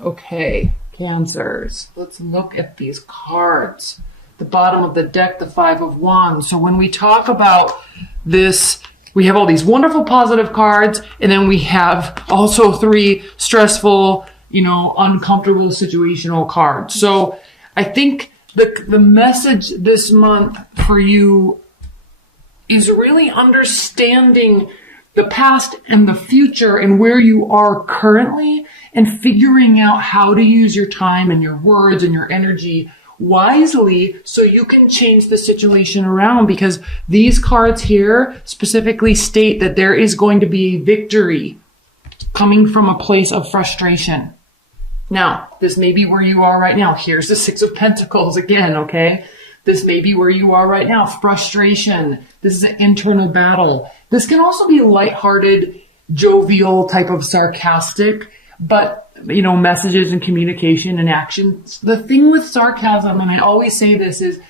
Okay, Cancers. Let's look at these cards. The bottom of the deck, the Five of Wands. So when we talk about this, we have all these wonderful positive cards, and then we have also three stressful, uncomfortable situational cards. So I think the message this month for you is really understanding the past and the future and where you are currently, and figuring out how to use your time and your words and your energy wisely so you can change the situation around, because these cards here specifically state that there is going to be a victory coming from a place of frustration. Now, this may be where you are right now. Here's the Six of Pentacles again, okay? This may be where you are right now. Frustration. This is an internal battle. This can also be lighthearted, jovial, type of sarcastic, but messages and communication and actions. The thing with sarcasm, and I always say this, is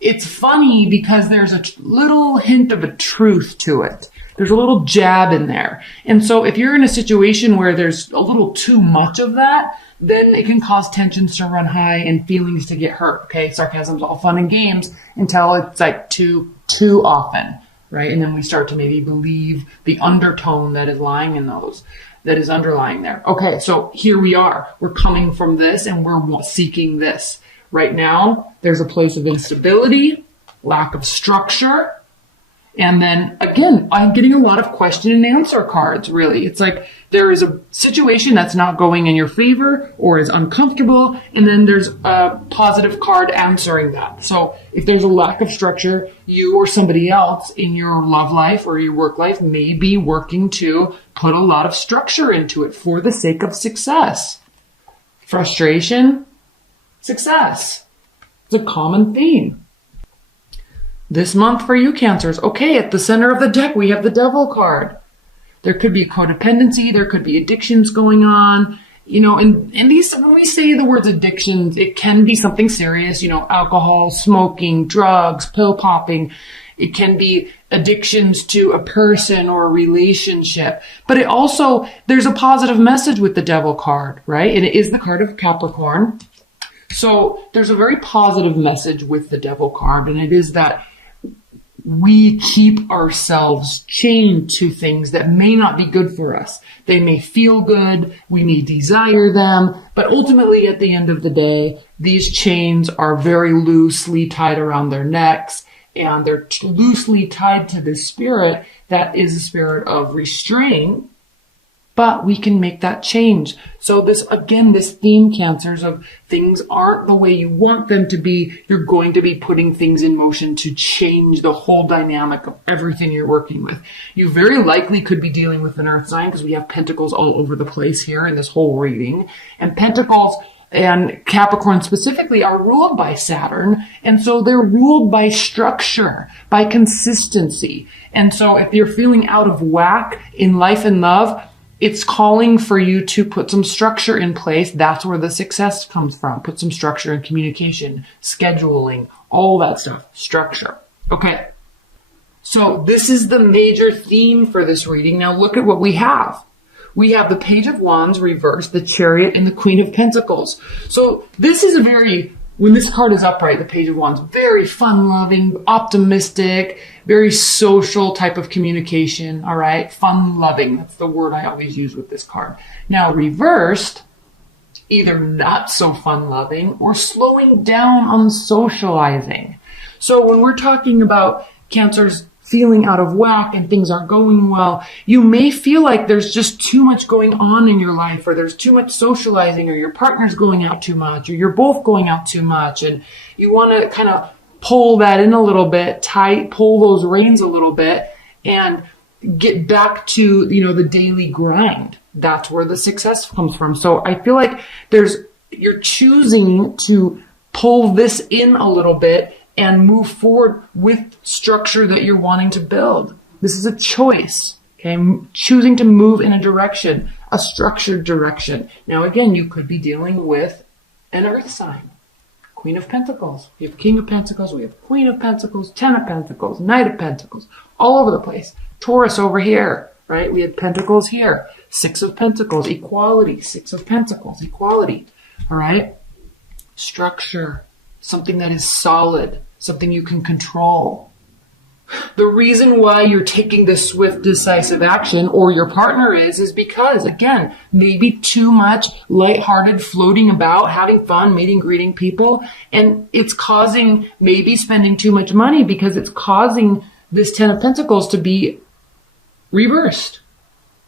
it's funny because there's a little hint of a truth to it. There's a little jab in there. And so if you're in a situation where there's a little too much of that, then it can cause tensions to run high and feelings to get hurt. Okay. Sarcasm's all fun and games until it's like too often, right? And then we start to maybe believe the undertone that is lying in those, that is underlying there. Okay. So here we are. We're coming from this and we're seeking this. Right now, there's a place of instability, lack of structure. And then again, I'm getting a lot of question and answer cards, really. It's like there is a situation that's not going in your favor or is uncomfortable, and then there's a positive card answering that. So if there's a lack of structure, you or somebody else in your love life or your work life may be working to put a lot of structure into it for the sake of success. Frustration, success. It's a common theme. This month for you, Cancers. Okay, at the center of the deck, we have the Devil card. There could be codependency. There could be addictions going on. And these, when we say the words addictions, it can be something serious, alcohol, smoking, drugs, pill popping. It can be addictions to a person or a relationship. But it also, there's a positive message with the Devil card, right? And it is the card of Capricorn. So there's a very positive message with the Devil card, and it is that we keep ourselves chained to things that may not be good for us. They may feel good, we may desire them, but ultimately at the end of the day, these chains are very loosely tied around their necks, and they're loosely tied to this spirit that is a spirit of restraint. But we can make that change. So this theme, Cancers, of things aren't the way you want them to be. You're going to be putting things in motion to change the whole dynamic of everything you're working with. You very likely could be dealing with an earth sign, because we have pentacles all over the place here in this whole reading. And pentacles and Capricorn specifically are ruled by Saturn. And so they're ruled by structure, by consistency. And so if you're feeling out of whack in life and love, it's calling for you to put some structure in place. That's where the success comes from. Put some structure in communication, scheduling, all that stuff. Structure. Okay. So this is the major theme for this reading. Now look at what we have. We have the Page of Wands reversed, the Chariot, and the Queen of Pentacles. So this is when this card is upright, the Page of Wands, very fun-loving, optimistic, very social type of communication, all right? Fun-loving, that's the word I always use with this card. Now, reversed, either not so fun-loving or slowing down on socializing. So when we're talking about Cancers feeling out of whack and things aren't going well, you may feel like there's just too much going on in your life, or there's too much socializing, or your partner's going out too much, or you're both going out too much, and you want to kind of pull that in a little bit, pull those reins a little bit, and get back to, the daily grind. That's where the success comes from. So I feel like you're choosing to pull this in a little bit and move forward with structure that you're wanting to build. This is a choice, okay? Choosing to move in a direction, a structured direction. Now, again, you could be dealing with an earth sign. Queen of Pentacles. We have King of Pentacles. We have Queen of Pentacles, Ten of Pentacles, Knight of Pentacles, all over the place. Taurus over here, right? We had pentacles here. Six of Pentacles, equality. Six of Pentacles, equality. All right? Structure, something that is solid, something you can control. The reason why you're taking this swift, decisive action, or your partner is because, again, maybe too much lighthearted floating about, having fun, meeting, greeting people, and it's causing maybe spending too much money because it's causing this Ten of Pentacles to be reversed.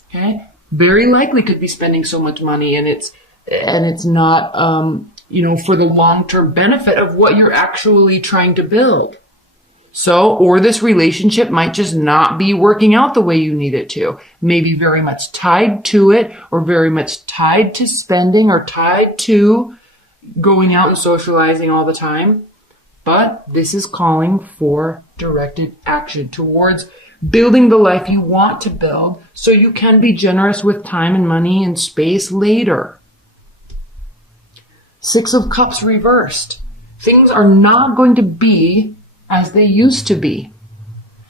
Okay? Very likely could be spending so much money and it's not, for the long-term benefit of what you're actually trying to build. So, or this relationship might just not be working out the way you need it to. Maybe very much tied to it, or very much tied to spending, or tied to going out and socializing all the time. But this is calling for directed action towards building the life you want to build so you can be generous with time and money and space later. Six of Cups reversed. Things are not going to be as they used to be.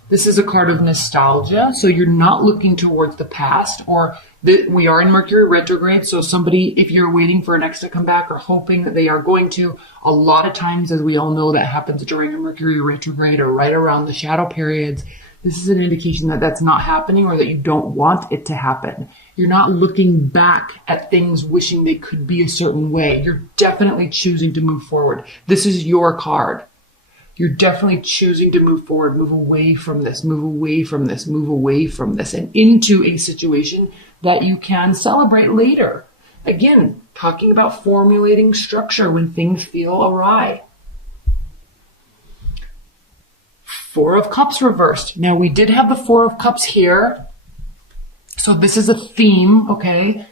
This is a card of nostalgia, so you're not looking towards the past, or we are in Mercury retrograde, so somebody, if you're waiting for an ex to come back or hoping that they are going to, a lot of times, as we all know, that happens during a Mercury retrograde or right around the shadow periods. This is an indication that that's not happening or that you don't want it to happen. You're not looking back at things wishing they could be a certain way. You're definitely choosing to move forward. This is your card. You're definitely choosing to move forward, move away from this, move away from this, move away from this, and into a situation that you can celebrate later. Again, talking about formulating structure when things feel awry. Four of Cups reversed. Now, we did have the Four of Cups here. So this is a theme, okay?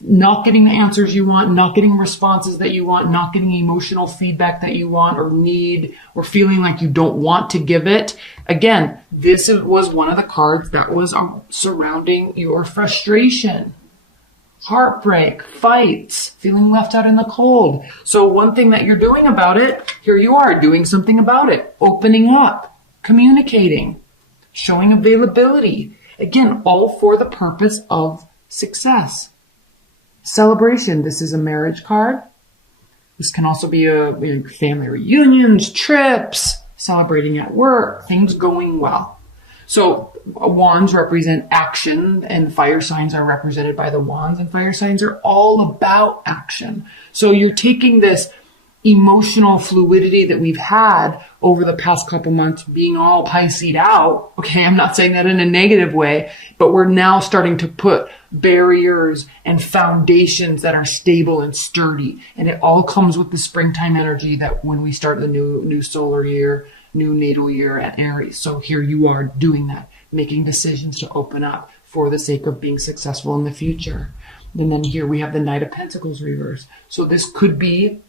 Not getting the answers you want, not getting responses that you want, not getting emotional feedback that you want or need, or feeling like you don't want to give it. Again, this was one of the cards that was surrounding your frustration, heartbreak, fights, feeling left out in the cold. So one thing that you're doing about it, here you are doing something about it, opening up, communicating, showing availability. Again, all for the purpose of success. Celebration. This is a marriage card. This can also be a family reunions, trips, celebrating at work, things going well. So wands represent action, and fire signs are represented by the wands, and fire signs are all about action. So you're taking this emotional fluidity that we've had over the past couple months being all Pisce'd out. Okay, I'm not saying that in a negative way, but we're now starting to put barriers and foundations that are stable and sturdy. And it all comes with the springtime energy that when we start the new solar year, new natal year at Aries. So here you are doing that, making decisions to open up for the sake of being successful in the future. And then here we have the Knight of Pentacles reverse. So this could be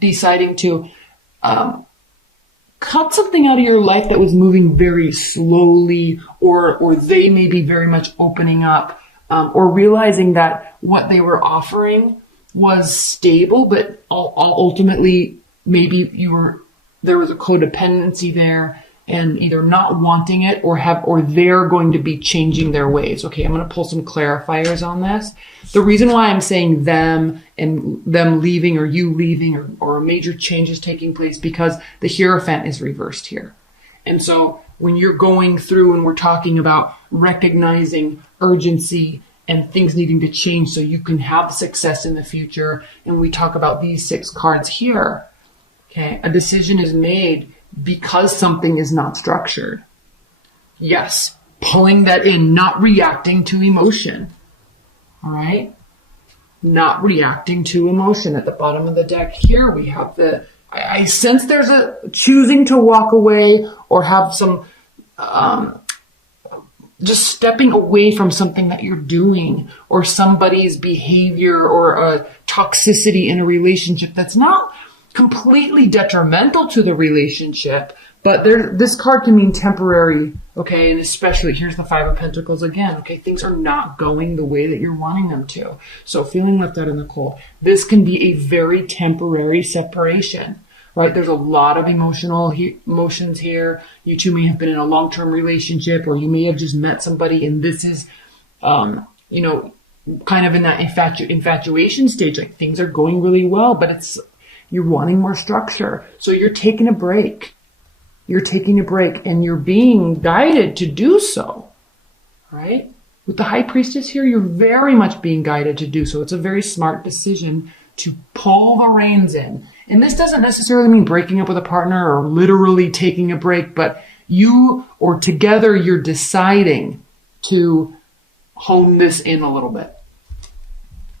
deciding to cut something out of your life that was moving very slowly, or they may be very much opening up, or realizing that what they were offering was stable, but ultimately maybe there was a codependency there, and either not wanting it or they're going to be changing their ways. Okay, I'm going to pull some clarifiers on this. The reason why I'm saying them and them leaving or you leaving or major changes taking place, because the Hierophant is reversed here. And so when you're going through and we're talking about recognizing urgency and things needing to change so you can have success in the future, and we talk about these 6 cards here, okay, a decision is made because something is not structured. Yes, pulling that in, not reacting to emotion. All right? Not reacting to emotion. At the bottom of the deck here, we have I sense there's a choosing to walk away or have some, just stepping away from something that you're doing, or somebody's behavior, or a toxicity in a relationship that's not completely detrimental to the relationship, but this card can mean temporary, okay? And especially, here's the Five of Pentacles again, okay? Things are not going the way that you're wanting them to. So feeling left out in the cold. This can be a very temporary separation, right? There's a lot of emotions here. You two may have been in a long-term relationship, or you may have just met somebody, and this is, you know, kind of in that infatuation stage. Like things are going really well, but you're wanting more structure. So you're taking a break. You're taking a break, and you're being guided to do so, right? With the High Priestess here, you're very much being guided to do so. It's a very smart decision to pull the reins in. And this doesn't necessarily mean breaking up with a partner or literally taking a break, but you or together you're deciding to hone this in a little bit.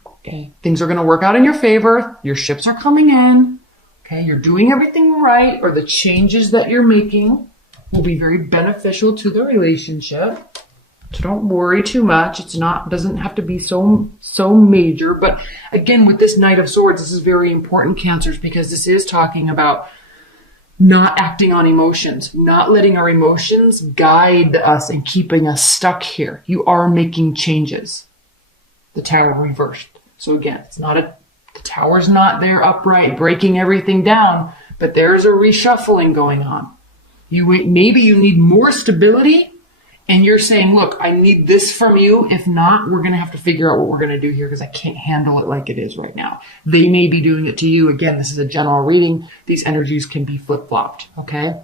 Okay. Things are going to work out in your favor. Your ships are coming in. Okay. You're doing everything right, or the changes that you're making will be very beneficial to the relationship. So don't worry too much. Doesn't have to be so major. But again, with this Knight of Swords, this is very important, Cancers, because this is talking about not acting on emotions, not letting our emotions guide us and keeping us stuck here. You are making changes. The Tower reversed. So again, the Tower's not there upright, breaking everything down, but there's a reshuffling going on. Maybe you need more stability. And you're saying, look, I need this from you. If not, we're going to have to figure out what we're going to do here because I can't handle it like it is right now. They may be doing it to you. Again, this is a general reading. These energies can be flip-flopped, okay?